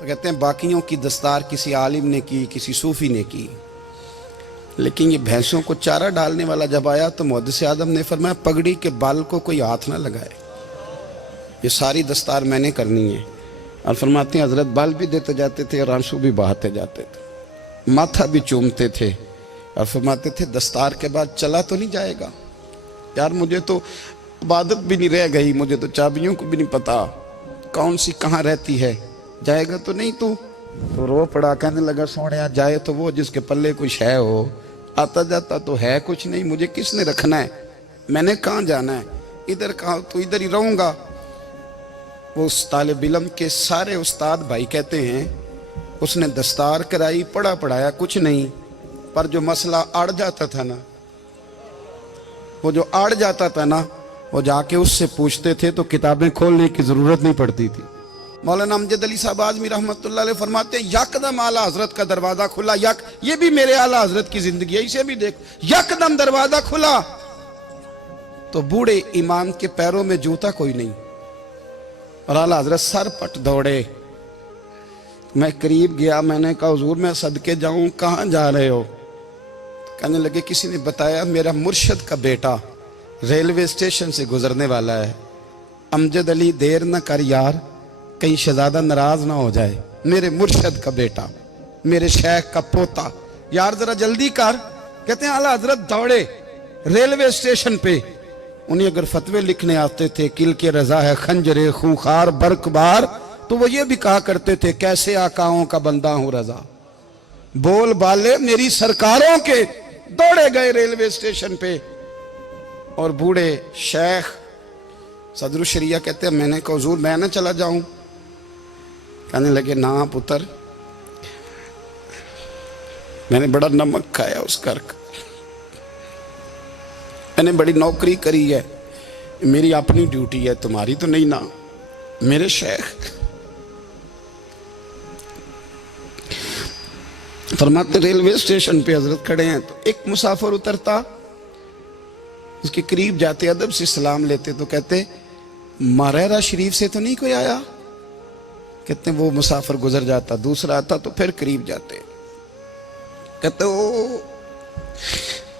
تو کہتے ہیں باقیوں کی دستار کسی عالم نے کی, کسی صوفی نے کی, لیکن یہ بھینسوں کو چارہ ڈالنے والا جب آیا تو محدث اعظم نے فرمایا پگڑی کے بال کو کوئی ہاتھ نہ لگائے, یہ ساری دستار میں نے کرنی ہے. اور فرماتے ہیں حضرت بال بھی دیتے جاتے تھے اور آنسو بھی بہاتے جاتے تھے, ماتھا بھی چومتے تھے اور فرماتے تھے دستار کے بعد چلا تو نہیں جائے گا یار, مجھے تو عبادت بھی نہیں رہ گئی, مجھے تو چابیوں کو بھی نہیں پتا کون سی کہاں رہتی ہے, جائے گا تو نہیں تو رو پڑا, کہنے لگا سوڑیا جائے تو وہ جس کے پلے کچھ ہے ہو, آتا جاتا تو ہے کچھ نہیں, مجھے کس نے رکھنا ہے, میں نے کہاں جانا ہے, ادھر کہاں تو ادھر ہی رہوں گا. وہ اس طالب علم کے سارے استاد بھائی کہتے ہیں اس نے دستار کرائی, پڑھا پڑھایا کچھ نہیں, پر جو مسئلہ اڑ جاتا تھا نا, وہ جو اڑ جاتا تھا نا, وہ جا کے اس سے پوچھتے تھے تو کتابیں کھولنے کی ضرورت نہیں پڑتی تھی. مولانا امجد علی صاحب اعظمی رحمۃ اللہ علیہ فرماتے ہیں یکدم اعلیٰ حضرت کا دروازہ کھلا, یہ بھی میرے اعلیٰ حضرت کی زندگی ہے, اسے بھی دیکھ, یکدم دروازہ کھلا تو بوڑھے امام کے پیروں میں جوتا کوئی نہیں, اور اعلیٰ حضرت سر پٹ دوڑے. میں قریب گیا, میں نے کہا حضور میں صدقے جاؤں, کہاں جا رہے ہو؟ کہنے لگے کسی نے بتایا میرا مرشد کا بیٹا ریلوے اسٹیشن سے گزرنے والا ہے, امجد علی دیر نہ کر یار, کہیں شہزادہ ناراض نہ ہو جائے, میرے مرشد کا بیٹا, میرے شیخ کا پوتا, یار ذرا جلدی کر. کہتے ہیں اعلیٰ حضرت دوڑے ریلوے اسٹیشن پہ, انہیں اگر فتوے لکھنے آتے تھے کل کے رضا ہے خنجر خونخوار برق بار, تو وہ یہ بھی کہا کرتے تھے کیسے آقاؤں کا بندہ ہوں رضا, بول بالے میری سرکاروں کے. دوڑے گئے ریلوے اسٹیشن پہ, اور بوڑھے شیخ صدر الشریعہ کہتے ہیں میں نے کہا حضور میں نہ چلا جاؤں؟ کہنے لگے نا پتر, میں نے بڑا نمک کھایا اس گھر کا, میں نے بڑی نوکری کری ہے, میری اپنی ڈیوٹی ہے, تمہاری تو نہیں نا. میرے شیخ فرماتے ریلوے اسٹیشن پہ حضرت کھڑے ہیں تو ایک مسافر اترتا, اس کے قریب جاتے ادب سے سلام لیتے تو کہتے ماریرا شریف سے تو نہیں کوئی آیا؟ کہتے ہیں وہ مسافر گزر جاتا, دوسرا آتا تو پھر قریب جاتے, کہتے وہ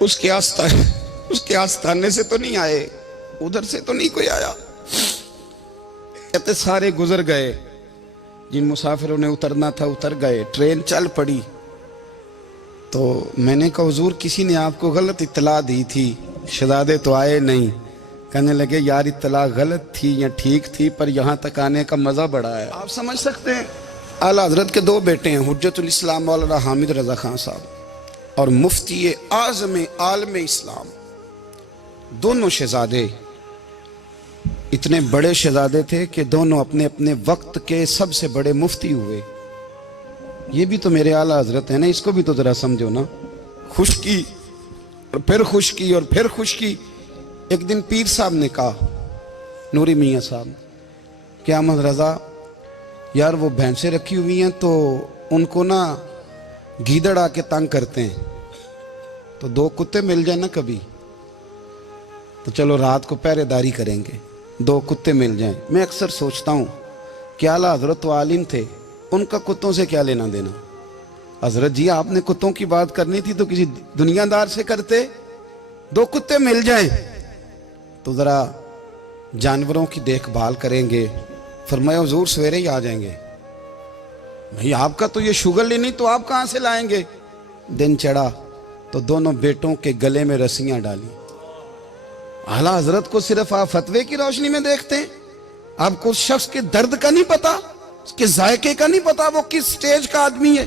اس کے آستانے سے تو نہیں آئے, ادھر سے تو نہیں کوئی آیا. کہتے سارے گزر گئے, جن مسافروں نے اترنا تھا اتر گئے, ٹرین چل پڑی. تو میں نے کہا حضور کسی نے آپ کو غلط اطلاع دی تھی, شہزادے تو آئے نہیں. کہنے لگے یار اطلاع غلط تھی یا ٹھیک تھی, پر یہاں تک آنے کا مزہ بڑا ہے. آپ سمجھ سکتے ہیں اعلیٰ حضرت کے دو بیٹے ہیں, حجت الاسلام مولانا حامد رضا خان صاحب اور مفتی اعظم عالم اسلام, دونوں شہزادے اتنے بڑے شہزادے تھے کہ دونوں اپنے اپنے وقت کے سب سے بڑے مفتی ہوئے. یہ بھی تو میرے اعلیٰ حضرت ہیں نا, اس کو بھی تو ذرا سمجھو نا. خشکی اور پھر خشکی اور پھر خشکی. ایک دن پیر صاحب نے کہا, نوری میاں صاحب, کہ احمد رضا یار وہ بھینسیں رکھی ہوئی ہیں تو ان کو نا گیدڑ آ کے تنگ کرتے ہیں, تو دو کتے مل جائیں نا کبھی, تو چلو رات کو پہرے داری کریں گے, دو کتے مل جائیں. میں اکثر سوچتا ہوں کہ اعلیٰ حضرت و عالم تھے, ان کا کتوں سے کیا لینا دینا؟ حضرت جی آپ نے کتوں کی بات کرنی تھی تو کسی دنیا دار سے کرتے, دو کتے مل جائیں تو ذرا جانوروں کی دیکھ بھال کریں گے. فرمایا حضور سویرے ہی آ جائیں گے. بھئی آپ کا تو یہ شوگر لینی, تو آپ کہاں سے لائیں گے؟ دن چڑھا تو دونوں بیٹوں کے گلے میں رسیاں ڈالی. اعلیٰ حضرت کو صرف آپ فتوے کی روشنی میں دیکھتے ہیں, آپ کو اس شخص کے درد کا نہیں پتا, اس کے ذائقے کا نہیں پتا, وہ کس سٹیج کا آدمی ہے,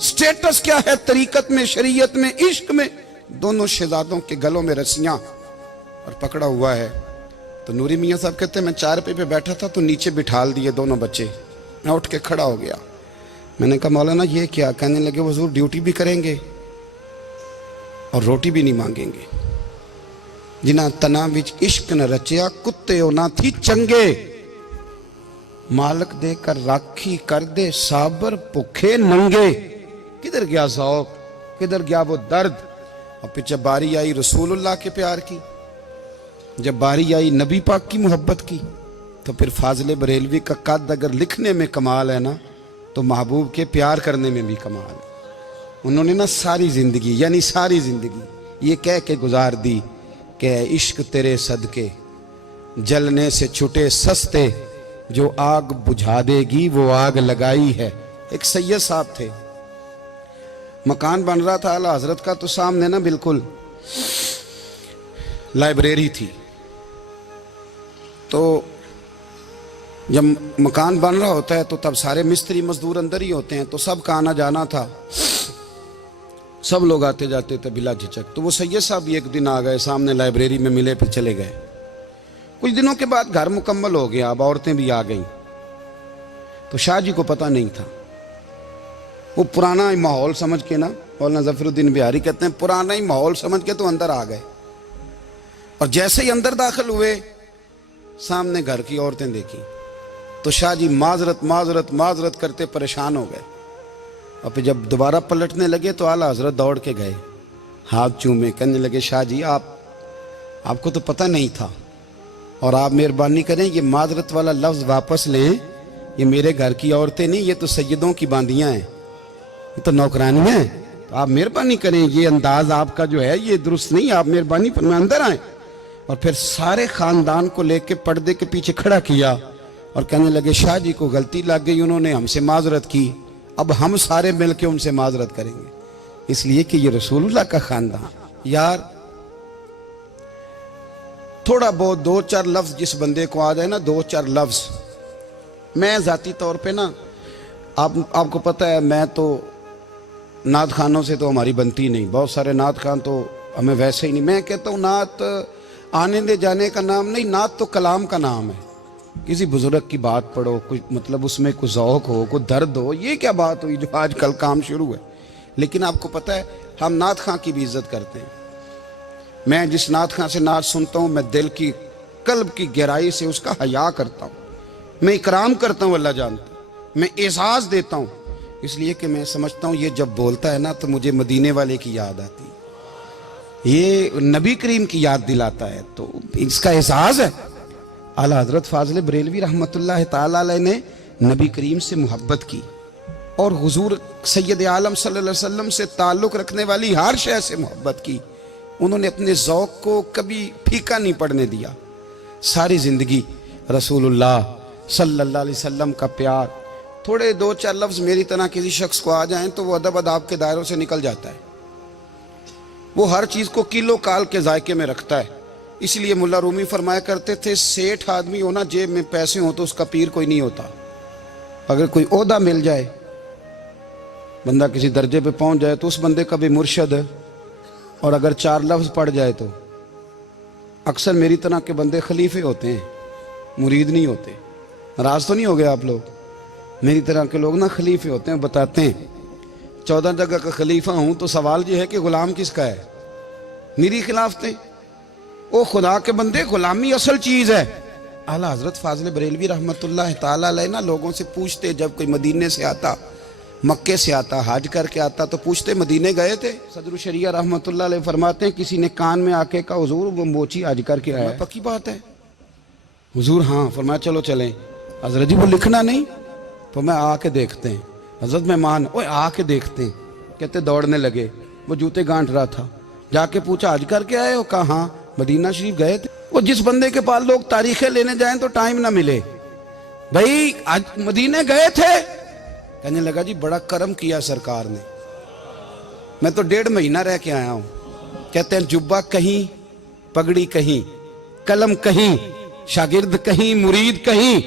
سٹیٹس کیا ہے طریقت میں, شریعت میں, عشق میں. دونوں شہزادوں کے گلوں میں رسیاں اور پکڑا ہوا ہے. تو نوری میاں صاحب کہتے ہیں میں چارپے پہ بیٹھا تھا تو نیچے بٹھال دیے دونوں بچے, میں اٹھ کے کھڑا ہو گیا. میں نے کہا مولانا یہ کیا؟ کہنے لگے حضور ڈیوٹی بھی کریں گے اور روٹی بھی نہیں مانگیں گے. جنہ تنا وچ عشق نہ رچیا کتے او نہ تھی چنگے, مالک دے کر راکھی کر دے صابر بھوکے ننگے. کدھر گیا ذوق, کدھر گیا وہ درد؟ اور پھر جب باری آئی رسول اللہ کے پیار کی, جب باری آئی نبی پاک کی محبت کی, تو پھر فاضل بریلوی کا قد اگر لکھنے میں کمال ہے نا, تو محبوب کے پیار کرنے میں بھی کمال ہے۔ انہوں نے نا ساری زندگی، یعنی ساری زندگی یہ کہہ کے گزار دی کہ عشق تیرے صدقے جلنے سے چھٹے سستے، جو آگ بجھا دے گی وہ آگ لگائی ہے۔ ایک سید صاحب تھے، مکان بن رہا تھا اعلیٰ حضرت کا، تو سامنے نا بالکل لائبریری تھی۔ تو جب مکان بن رہا ہوتا ہے تو تب سارے مستری مزدور اندر ہی ہوتے ہیں، تو سب کا آنا جانا تھا، سب لوگ آتے جاتے تھے بلا جھجک۔ تو وہ سید صاحب ایک دن آ گئے، سامنے لائبریری میں ملے، پھر چلے گئے۔ کچھ دنوں کے بعد گھر مکمل ہو گیا، اب عورتیں بھی آ گئیں، تو شاہ جی کو پتہ نہیں تھا۔ وہ پرانا ہی ماحول سمجھ کے نا، مولانا ظفر الدین بہاری کہتے ہیں پرانا ہی ماحول سمجھ کے تو اندر آ گئے، اور جیسے ہی اندر داخل ہوئے سامنے گھر کی عورتیں دیکھی تو شاہ جی معذرت معذرت معذرت کرتے پریشان ہو گئے، اور پھر جب دوبارہ پلٹنے لگے تو اعلیٰ حضرت دوڑ کے گئے، ہاتھ چومے، کہنے لگے شاہ جی آپ کو تو پتہ نہیں تھا، اور آپ مہربانی کریں یہ معذرت والا لفظ واپس لیں، یہ میرے گھر کی عورتیں نہیں، یہ تو سیدوں کی باندیاں ہیں، یہ تو نوکرانیاں ہیں، تو آپ مہربانی کریں، یہ انداز آپ کا جو ہے یہ درست نہیں، آپ مہربانی فرمائیں اندر آئیں۔ اور پھر سارے خاندان کو لے کے پردے کے پیچھے کھڑا کیا اور کہنے لگے شاہ جی کو غلطی لگ گئی، انہوں نے ہم سے معذرت کی، اب ہم سارے مل کے ان سے معذرت کریں گے، اس لیے کہ یہ رسول اللہ کا خاندان۔ یار تھوڑا بہت دو چار لفظ جس بندے کو آ جائے نا، دو چار لفظ، میں ذاتی طور پہ نا آپ کو پتہ ہے میں تو نعت خانوں سے تو ہماری بنتی نہیں، بہت سارے نعت خان تو ہمیں ویسے ہی نہیں، میں کہتا ہوں نعت آنے دے جانے کا نام نہیں، نعت تو کلام کا نام ہے۔ کسی بزرگ کی بات پڑھو، کوئی مطلب اس میں کوئی ذوق ہو، کوئی درد ہو، یہ کیا بات ہوئی جو آج کل کام شروع ہے۔ لیکن آپ کو پتہ ہے ہم نعت خان کی بھی عزت کرتے ہیں۔ میں جس نعت خان سے نعت سنتا ہوں میں دل کی قلب کی گہرائی سے اس کا حیا کرتا ہوں، میں اکرام کرتا ہوں، اللہ جانتا ہوں، میں اعزاز دیتا ہوں، اس لیے کہ میں سمجھتا ہوں یہ جب بولتا ہے نا تو مجھے مدینے والے کی یاد آتی ہے، یہ نبی کریم کی یاد دلاتا ہے، تو اس کا اعزاز ہے۔ اعلیٰ حضرت فاضل بریلوی رحمۃ اللہ تعالیٰ علیہ نے نبی کریم سے محبت کی، اور حضور سید عالم صلی اللہ علیہ وسلم سے تعلق رکھنے والی ہر شے سے محبت کی۔ انہوں نے اپنے ذوق کو کبھی پھیکا نہیں پڑنے دیا، ساری زندگی رسول اللہ صلی اللہ علیہ وسلم کا پیار۔ تھوڑے دو چار لفظ میری طرح کسی شخص کو آ جائیں تو وہ ادب اداب کے دائروں سے نکل جاتا ہے، وہ ہر چیز کو کلو کال کے ذائقے میں رکھتا ہے۔ اس لیے ملا رومی فرمایا کرتے تھے سیٹھ آدمی ہونا، جیب میں پیسے ہوں تو اس کا پیر کوئی نہیں ہوتا۔ اگر کوئی عہدہ مل جائے، بندہ کسی درجے پہ پہنچ جائے تو اس بندے کا بھی مرشد ہے، اور اگر چار لفظ پڑھ جائے تو اکثر میری طرح کے بندے خلیفے ہوتے ہیں، مرید نہیں ہوتے۔ ناراض تو نہیں ہو گئے آپ لوگ؟ میری طرح کے لوگ نا خلیفے ہوتے ہیں، بتاتے ہیں 14 جگہ کا خلیفہ ہوں تو سوال یہ ہے کہ غلام کس کا ہے؟ میری خلافتیں؟ او خدا کے بندے، غلامی اصل چیز ہے۔ اعلیٰ حضرت فاضل بریلوی رحمۃ اللہ تعالیٰ علیہ نا لوگوں سے پوچھتے، جب کوئی مدینے سے آتا، مکے سے آتا، حج کر کے آتا تو پوچھتے مدینے گئے تھے؟ صدر الشریعہ رحمۃ اللہ علیہ فرماتے ہیں کسی نے کان میں آ کے کہا حضور وہ موچی حج کر کے آیا، پکی بات ہے حضور؟ ہاں۔ فرمایا چلو چلیں۔ حضرت جی وہ لکھنا نہیں؟ تو میں آ کے دیکھتے ہیں۔ حضرت مہمان اوے آ کے دیکھتے ہیں، کہتے دوڑنے لگے، وہ جوتے گانٹ رہا تھا، جا کے پوچھا حج کر کے آئے ہو؟ کہا ہاں۔ مدینہ شریف گئے تھے؟ وہ جس بندے کے پاس لوگ تاریخیں لینے جائیں تو ٹائم نہ ملے، بھائی مدینے گئے تھے؟ کہنے لگا جی بڑا کرم کیا سرکار نے، میں تو 1.5 مہینہ رہ کے آیا ہوں۔ کہتے ہیں جبہ کہیں، پگڑی کہیں، قلم کہیں، شاگرد کہیں، مرید کہیں،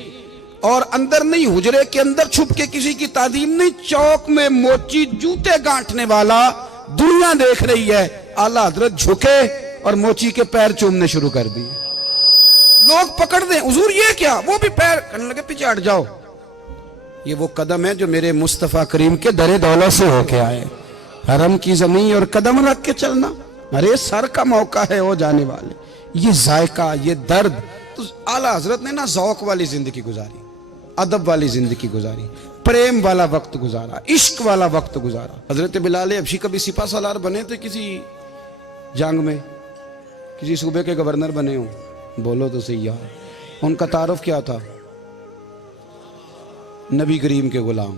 اور اندر نہیں، حجرے کے اندر چھپ کے کسی کی تعظیم نہیں، چوک میں موچی جوتے گانٹنے والا دنیا دیکھ رہی ہے، اعلیٰ حضرت جھکے اور موچی کے پیر چومنے شروع کر دیے۔ لوگ پکڑ دیں حضور یہ کیا؟ وہ بھی پیر، کہنے لگے پیچھے ہٹ جاؤ، یہ وہ قدم ہے جو میرے مصطفیٰ کریم کے در دولت سے ہو کے آئے، حرم کی زمین اور قدم رکھ کے چلنا، ارے سر کا موقع ہے ہو جانے والے، یہ ذائقہ، یہ درد۔ تو اعلیٰ حضرت نے نا ذوق والی زندگی گزاری، ادب والی زندگی گزاری، پریم والا وقت گزارا، عشق والا وقت گزارا۔ حضرت بلال حبشی کبھی سپاہ سالار بنے تھے کسی جنگ میں؟ کسی صوبے کے گورنر بنے ہوں؟ بولو تو صحیح یار۔ ان کا تعارف کیا تھا؟ نبی کریم کے غلام۔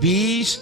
20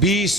20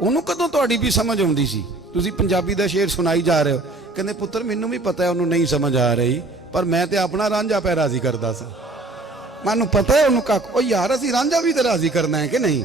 ਉਹਨੂੰ ਕਦੋਂ ਤੁਹਾਡੀ ਵੀ ਸਮਝ ਆਉਂਦੀ ਸੀ? ਤੁਸੀਂ ਪੰਜਾਬੀ ਦਾ ਸ਼ੇਰ ਸੁਣਾਈ ਜਾ ਰਹੇ ਹੋ। ਕਹਿੰਦੇ ਪੁੱਤਰ ਮੈਨੂੰ ਵੀ ਪਤਾ ਹੈ ਉਹਨੂੰ ਨਹੀਂ ਸਮਝ ਆ ਰਹੀ, ਪਰ ਮੈਂ ਤੇ ਆਪਣਾ ਰਾਂਝਾ ਪੈ ਰਾਜ਼ੀ ਕਰਦਾ ਸਾਂ। ਮੈਨੂੰ ਪਤਾ ਹੈ ਉਹਨੂੰ ਕੱਖ, ਉਹ ਯਾਰ ਅਸੀਂ ਰਾਂਝਾ ਵੀ ਤੇ ਰਾਜ਼ੀ ਕਰਨਾ ਹੈ ਕਿ ਨਹੀਂ,